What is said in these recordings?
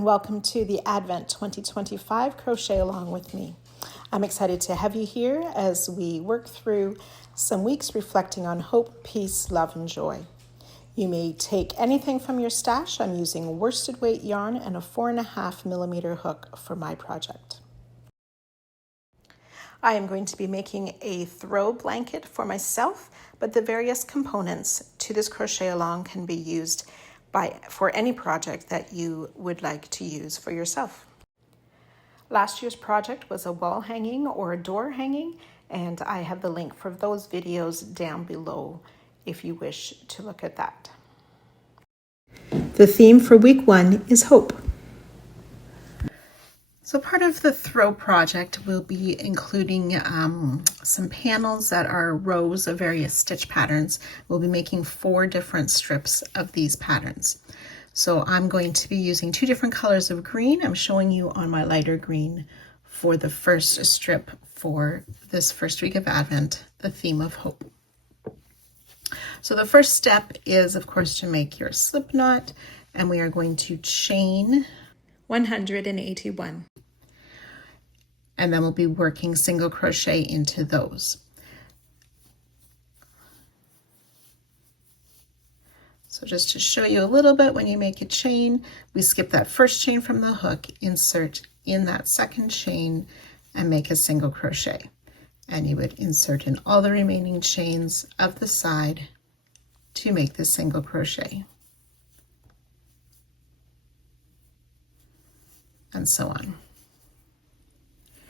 and welcome to the Advent 2025 Crochet Along with Me. I'm excited to have you here as we work through some weeks reflecting on hope, peace, love, and joy. You may take anything from your stash. I'm using worsted weight yarn and a 4.5 millimeter hook for my project. I am going to be making a throw blanket for myself, but the various components to this crochet along can be used for any project that you would like to use for yourself. Last year's project was a wall hanging or a door hanging, and I have the link for those videos down below if you wish to look at that. The theme for week 1 is hope. So part of the throw project will be including some panels that are rows of various stitch patterns. We'll be making 4 different strips of these patterns. So I'm going to be using 2 different colors of green. I'm showing you on my lighter green for the first strip for this first week of Advent, the theme of hope. So the first step is, of course, to make your slip knot, and we are going to chain 181. And then we'll be working single crochet into those. So just to show you a little bit, when you make a chain, we skip that first chain from the hook, insert in that second chain, and make a single crochet. And you would insert in all the remaining chains of the side to make the single crochet. And so on.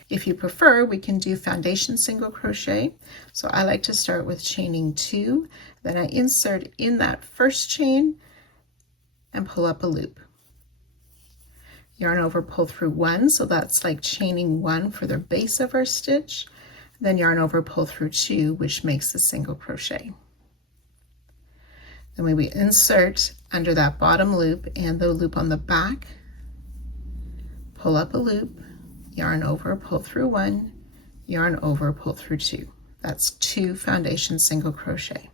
If you prefer, we can do foundation single crochet. So I like to start with chaining 2, then I insert in that first chain and pull up a loop. Yarn over, pull through 1, so that's like chaining 1 for the base of our stitch. Then yarn over, pull through 2, which makes the single crochet. Then we insert under that bottom loop and the loop on the back, pull up a loop, yarn over, pull through 1, yarn over, pull through 2. That's 2 foundation single crochet.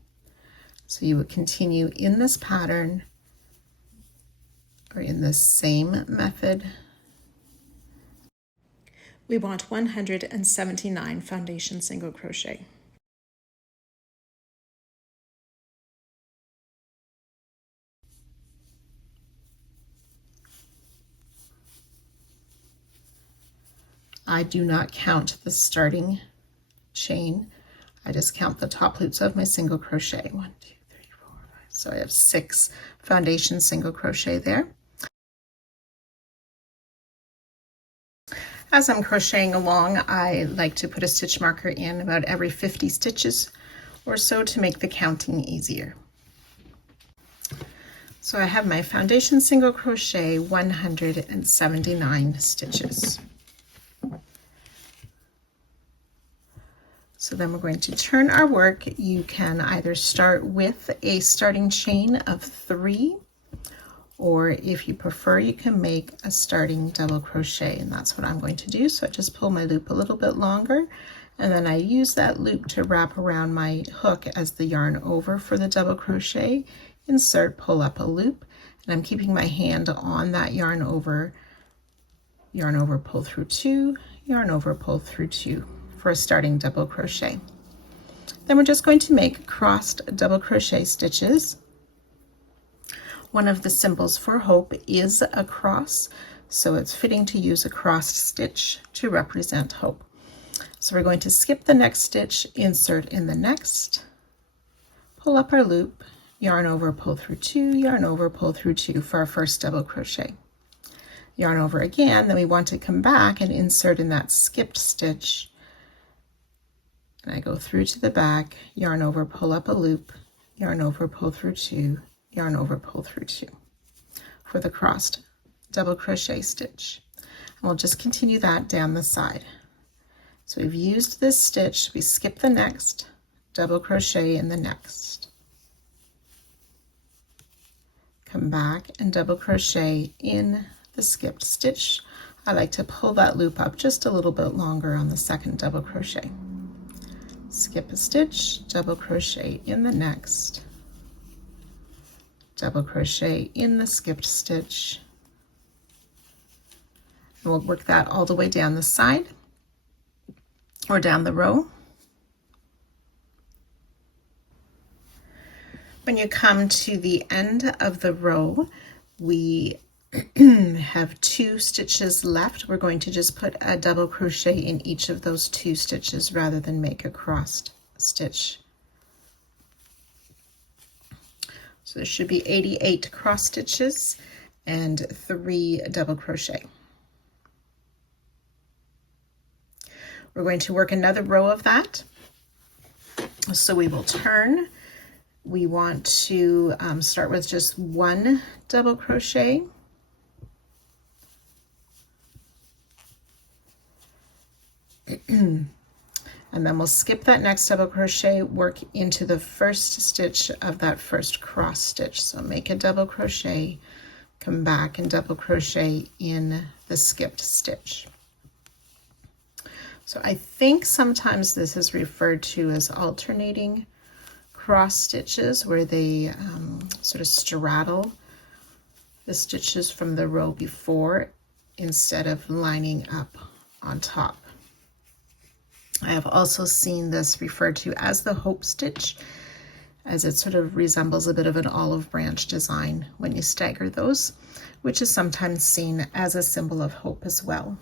So you would continue in this pattern or in this same method. We want 179 foundation single crochet. I do not count the starting chain. I just count the top loops of my single crochet. 1, 2, 3, 4, 5. So I have 6 foundation single crochet there. As I'm crocheting along, I like to put a stitch marker in about every 50 stitches or so to make the counting easier. So I have my foundation single crochet 179 stitches. So then we're going to turn our work. You can either start with a starting chain of 3, or if you prefer, you can make a starting double crochet, and that's what I'm going to do. So I just pull my loop a little bit longer, and then I use that loop to wrap around my hook as the yarn over for the double crochet, insert, pull up a loop, and I'm keeping my hand on that yarn over, pull through 2, yarn over, pull through 2. For a starting double crochet. Then we're just going to make crossed double crochet stitches. One of the symbols for hope is a cross, so it's fitting to use a crossed stitch to represent hope. So we're going to skip the next stitch, insert in the next, pull up our loop, yarn over, pull through 2, yarn over, pull through 2 for our first double crochet. Yarn over again, then we want to come back and insert in that skipped stitch. And I go through to the back, yarn over, pull up a loop, yarn over, pull through 2, yarn over, pull through 2 for the crossed double crochet stitch. And we'll just continue that down the side. So we've used this stitch, we skip the next, double crochet in the next. Come back and double crochet in the skipped stitch. I like to pull that loop up just a little bit longer on the second double crochet. Skip a stitch, double crochet in the next, double crochet in the skipped stitch, We'll work that all the way down the side or down the row. When you come to the end of the row, we have 2 stitches left. We're going to just put a double crochet in each of those 2 stitches rather than make a crossed stitch. So there should be 88 cross stitches and 3 double crochet. We're going to work another row of that. So we will turn. We want to start with just 1 double crochet. And then we'll skip that next double crochet, work into the first stitch of that first cross stitch. So make a double crochet, come back and double crochet in the skipped stitch. So I think sometimes this is referred to as alternating cross stitches, where they sort of straddle the stitches from the row before instead of lining up on top. I have also seen this referred to as the hope stitch, as it sort of resembles a bit of an olive branch design when you stagger those, which is sometimes seen as a symbol of hope as well.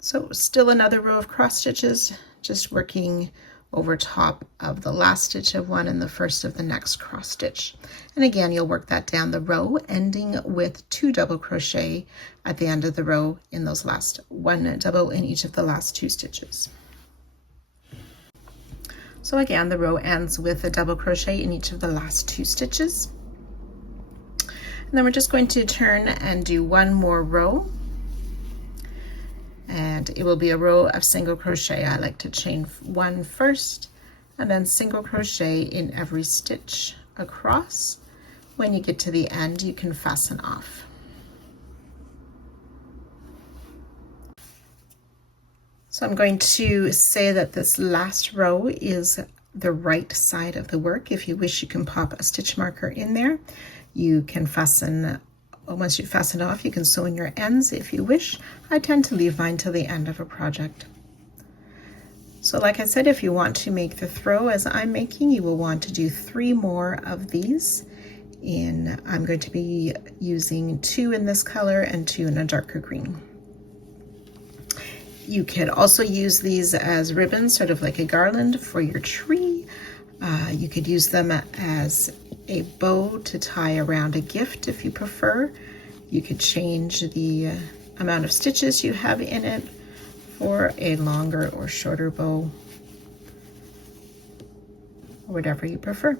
So still another row of cross stitches, just working over top of the last stitch of one and the first of the next cross stitch. And again, you'll work that down the row, ending with 2 double crochet at the end of the row in those last 1 double in each of the last 2 stitches. So again, the row ends with a double crochet in each of the last 2 stitches. And then we're just going to turn and do 1 more row. And it will be a row of single crochet. I like to chain 1 first and then single crochet in every stitch across. When you get to the end, you can fasten off. So I'm going to say that this last row is the right side of the work. If you wish, you can pop a stitch marker in there. You can fasten. Once you fasten off, you can sew in your ends if you wish. I tend to leave mine till the end of a project. So like I said, if you want to make the throw as I'm making, you will want to do 3 more of these. I'm going to be using 2 in this color and 2 in a darker green. You could also use these as ribbons, sort of like a garland for your tree. You could use them as a bow to tie around a gift if you prefer. You could change the amount of stitches you have in it for a longer or shorter bow, or whatever you prefer.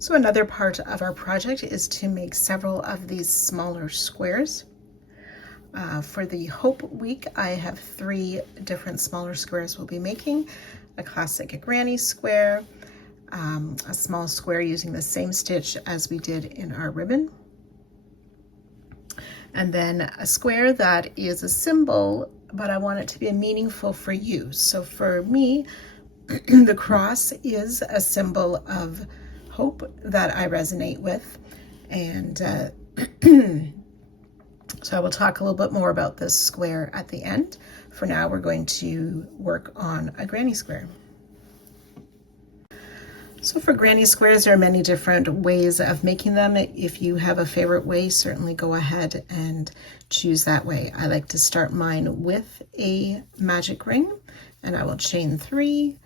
So another part of our project is to make several of these smaller squares. For the Hope Week, I have 3 different smaller squares we'll be making. A classic granny square, a small square using the same stitch as we did in our ribbon, and then a square that is a symbol, but I want it to be meaningful for you. So for me, the cross is a symbol of hope that I resonate with, and so I will talk a little bit more about this square at the end. For now, we're going to work on a granny square. So for granny squares, there are many different ways of making them. If you have a favorite way, certainly go ahead and choose that way. I like to start mine with a magic ring, and I will chain 3,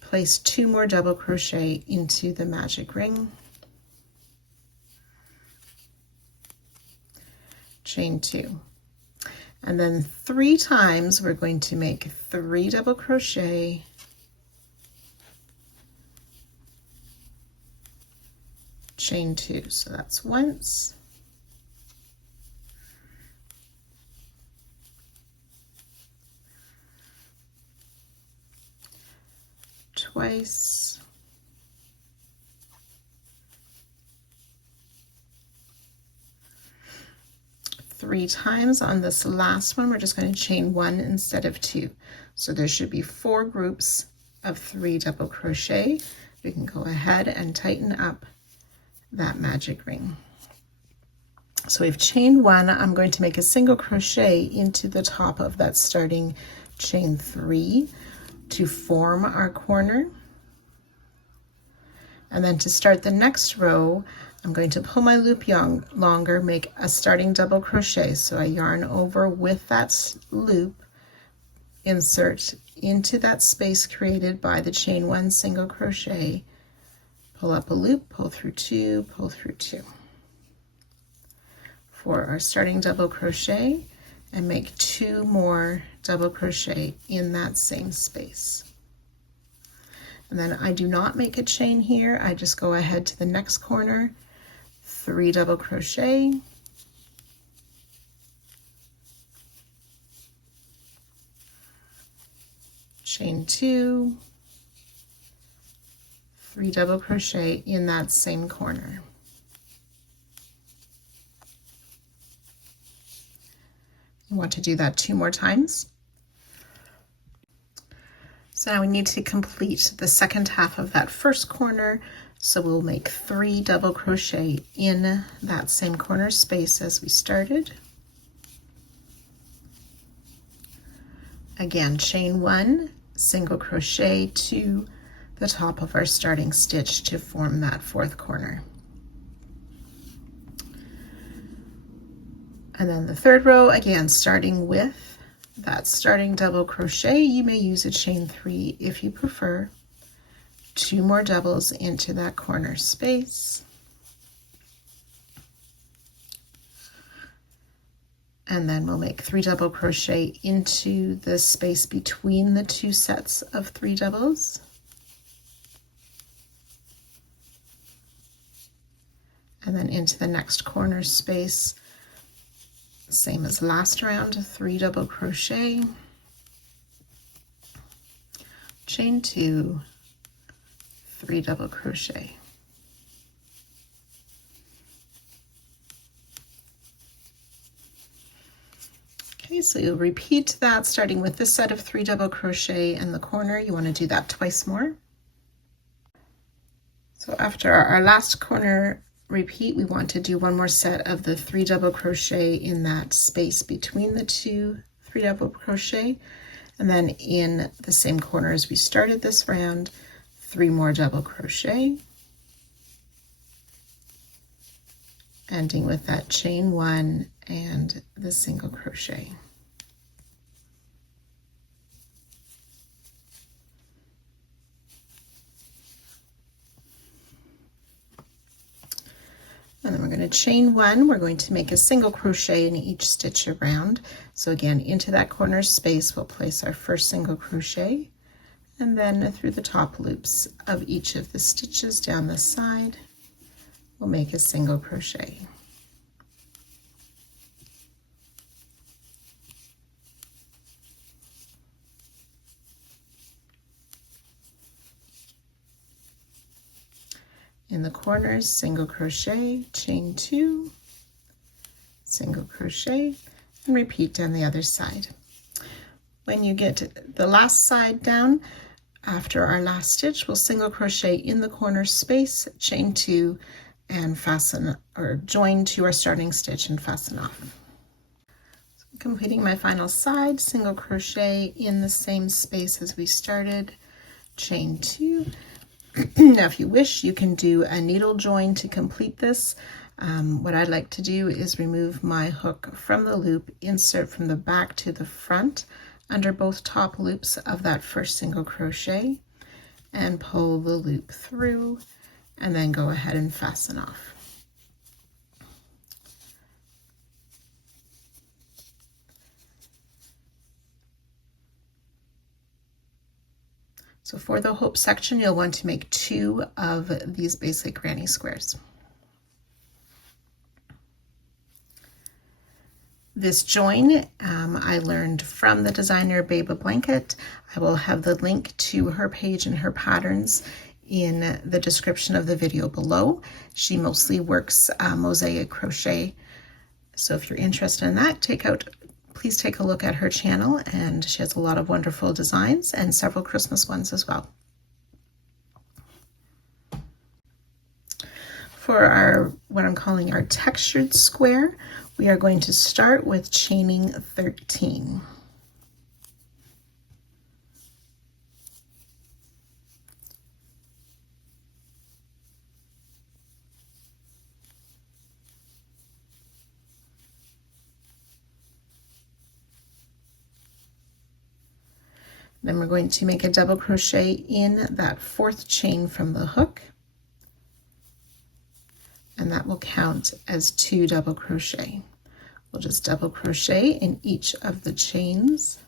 place 2 more double crochet into the magic ring, chain 2, and then 3 times we're going to make 3 double crochet, chain 2. So that's once, twice, 3 times. On this last one, we're just going to chain 1 instead of 2. So there should be 4 groups of 3 double crochet. We can go ahead and tighten up that magic ring. So we've chained 1. I'm going to make a single crochet into the top of that starting chain 3 to form our corner. And then to start the next row, I'm going to pull my loop longer, make a starting double crochet. So I yarn over with that loop, insert into that space created by the chain 1 single crochet, pull up a loop, pull through 2, pull through 2. For our starting double crochet, and make 2 more double crochet in that same space. And then I do not make a chain here, I just go ahead to the next corner, 3 double crochet, chain 2, 3 double crochet in that same corner. You want to do that 2 more times. So now we need to complete the second half of that first corner. So we'll make 3 double crochet in that same corner space as we started. Again, chain 1, single crochet to the top of our starting stitch to form that 4th corner. And then the 3rd row, again, starting with that starting double crochet, you may use a chain 3 if you prefer. 2 more doubles into that corner space. And then we'll make 3 double crochet into the space between the 2 sets of 3 doubles. And then into the next corner space, same as last round, 3 double crochet, chain 2, 3 double crochet. Okay, so you'll repeat that starting with this set of 3 double crochet in the corner. You want to do that twice more. So after our last corner repeat, we want to do 1 more set of the 3 double crochet in that space between the 2 3 double crochet, and then in the same corner as we started this round, 3 more double crochet, ending with that chain 1 and the single crochet. And then we're going to chain 1, we're going to make a single crochet in each stitch around. So again, into that corner space, we'll place our first single crochet, and then through the top loops of each of the stitches down the side, we'll make a single crochet. In the corners, single crochet, chain 2, single crochet, and repeat down the other side. When you get the last side down, after our last stitch, we'll single crochet in the corner space, chain 2, and fasten or join to our starting stitch and fasten off. So completing my final side, single crochet in the same space as we started, chain 2. Now if you wish, you can do a needle join to complete this. What I'd like to do is remove my hook from the loop, insert from the back to the front under both top loops of that first single crochet, and pull the loop through, and then go ahead and fasten off. So for the hope section, you'll want to make 2 of these basic granny squares. This join I learned from the designer BebaBlanket. I will have the link to her page and her patterns in the description of the video below. She mostly works mosaic crochet. So if you're interested in that, please take a look at her channel, and she has a lot of wonderful designs and several Christmas ones as well. For our, what I'm calling our textured square, we are going to start with chaining 13. Then we're going to make a double crochet in that 4th chain from the hook, and that will count as 2 double crochet. We'll just double crochet in each of the chains,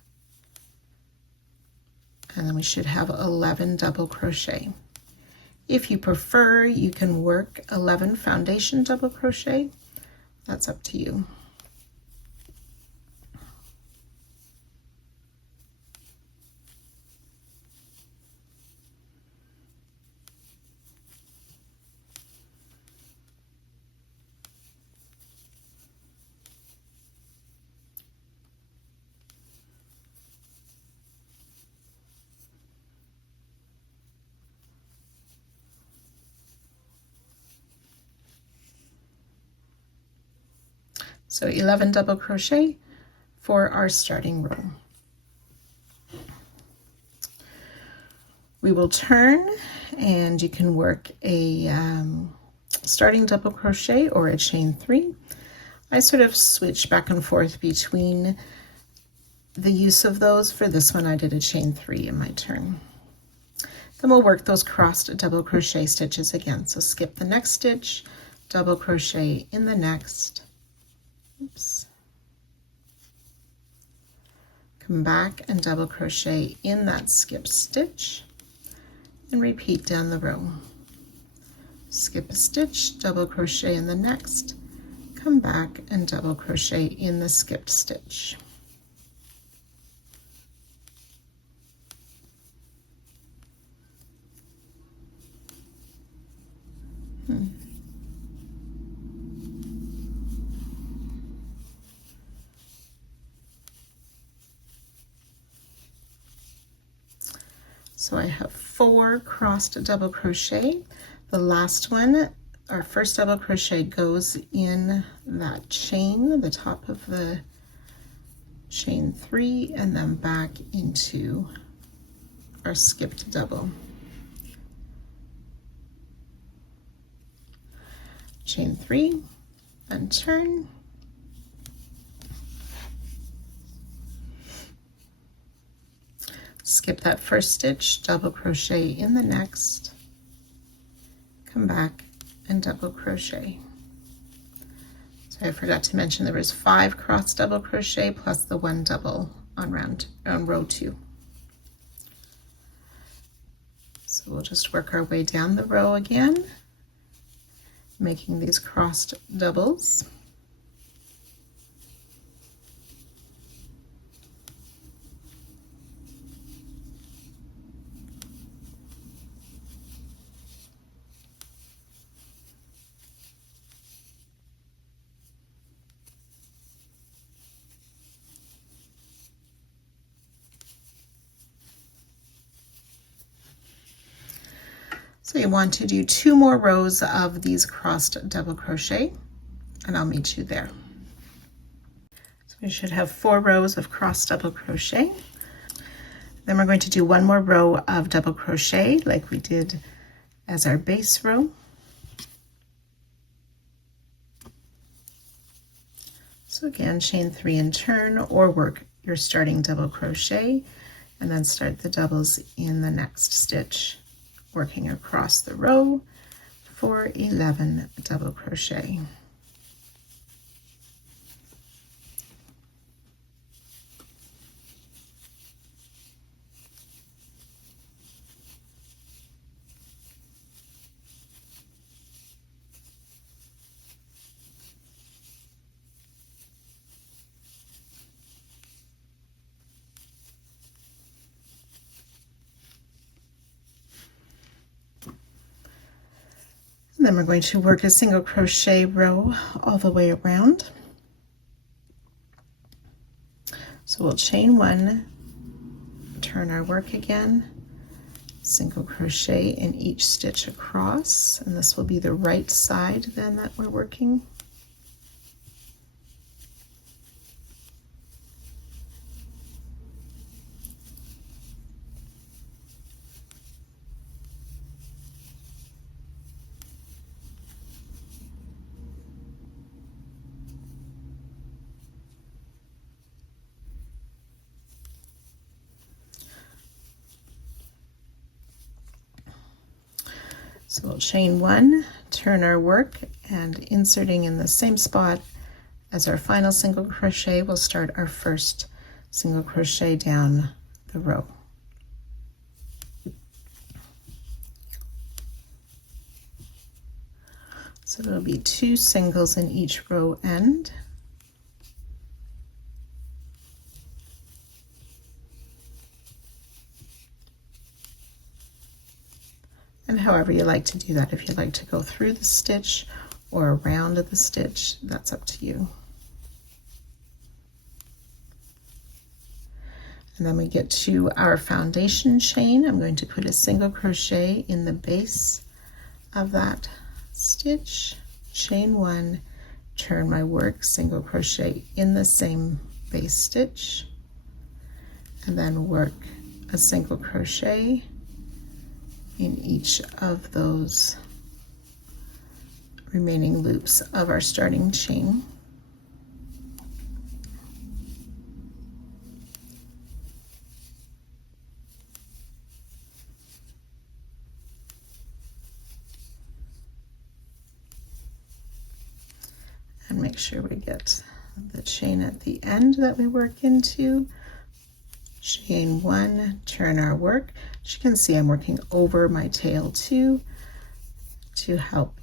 and then we should have 11 double crochet. If you prefer, you can work 11 foundation double crochet. That's up to you. So 11 double crochet for our starting row. We will turn, and you can work a starting double crochet or a chain 3. I sort of switch back and forth between the use of those. For this one, I did a chain 3 in my turn. Then we'll work those crossed double crochet stitches again. So skip the next stitch, double crochet in the next. Oops. Come back and double crochet in that skipped stitch and repeat down the row. Skip a stitch, double crochet in the next, come back and double crochet in the skipped stitch. So I have 4 crossed double crochet. The last one, our first double crochet, goes in that chain, the top of the chain 3, and then back into our skipped double. Chain 3, and turn. Skip that first stitch, double crochet in the next, come back and double crochet. So I forgot to mention there was 5 cross double crochet plus the 1 double on row 2. So we'll just work our way down the row again, making these crossed doubles. So you want to do 2 more rows of these crossed double crochet, and I'll meet you there. So we should have 4 rows of crossed double crochet. Then we're going to do 1 more row of double crochet like we did as our base row. So again, chain 3 and turn, or work your starting double crochet and then start the doubles in the next stitch, working across the row for 11 double crochet. And then we're going to work a single crochet row all the way around. So we'll chain 1, turn our work again, single crochet in each stitch across, and this will be the right side then that we're working. So we'll chain one, turn our work, and inserting in the same spot as our final single crochet, we'll start our first single crochet down the row. So there'll be 2 singles in each row end. And however you like to do that, if you like to go through the stitch or around the stitch, that's up to you. And then we get to our foundation chain. I'm going to put a single crochet in the base of that stitch, chain one, turn my work, single crochet in the same base stitch, and then work a single crochet in each of those remaining loops of our starting chain. And make sure we get the chain at the end that we work into. Chain one, turn our work. As you can see, I'm working over my tail too to help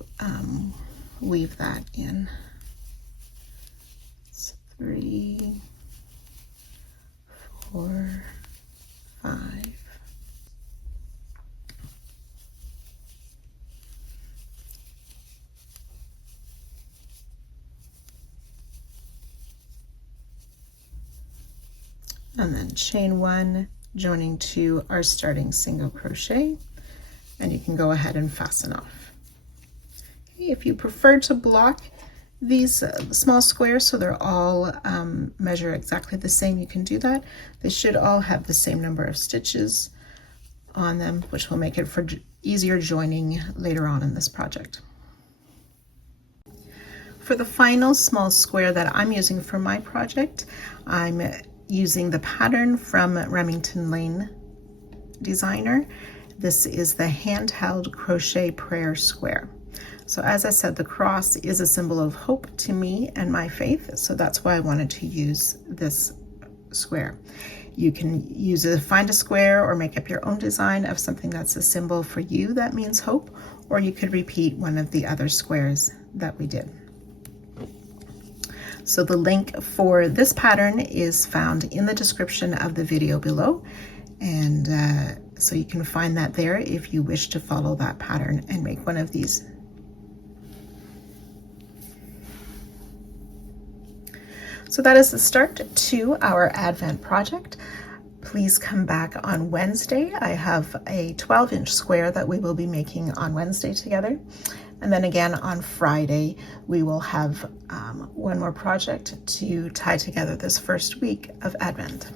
weave that in. It's 3, 4, 5. And then chain one, joining to our starting single crochet, and you can go ahead and fasten off. Okay, if you prefer to block these small squares so they're all measure exactly the same, you can do that. They should all have the same number of stitches on them, which will make it for easier joining later on in this project. For the final small square that I'm using for my project, I'm using the pattern from Remington Lane Designer. This is the handheld crochet prayer square. So as I said, the cross is a symbol of hope to me and my faith, so that's why I wanted to use this square. You can use find a square or make up your own design of something that's a symbol for you that means hope, or you could repeat one of the other squares that we did. So the link for this pattern is found in the description of the video below, and so you can find that there if you wish to follow that pattern and make one of these. So that is the start to our Advent project. Please come back on Wednesday. I have a 12-inch square that we will be making on Wednesday together. And then again on Friday, we will have one more project to tie together this first week of Advent.